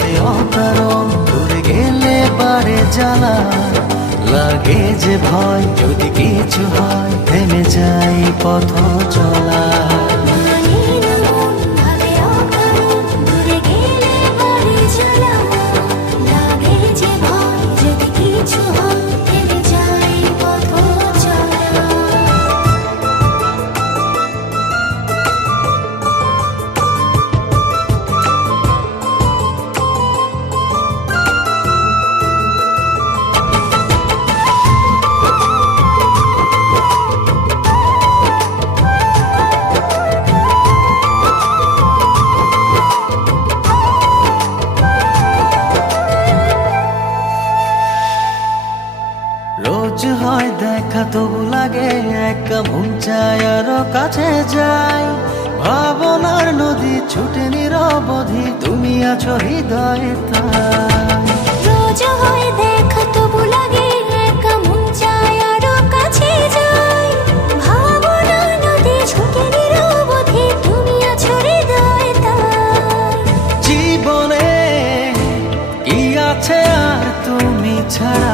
ভাবে অকারণ, দূরে গেলে পারে জ্বালা লাগে যে ভয়, যদি কিছু হয় থেমে যাই পথ চলা। রোজ হয় দেখা তবু লাগে একা, মন চায় আরো কাছে যাই। ভাবনার নদী ছুটে নিরবধি, তুমি আছো হৃদয়ে তাই। রোজ হয় দেখা তবু লাগে একা, মন চায় আরো কাছে যাই। ভাবনার নদী ছুটে নিরবধি, তুমি আছো হৃদয়ে তাই। জীবনে কি আছে আর তুমি ছাড়া,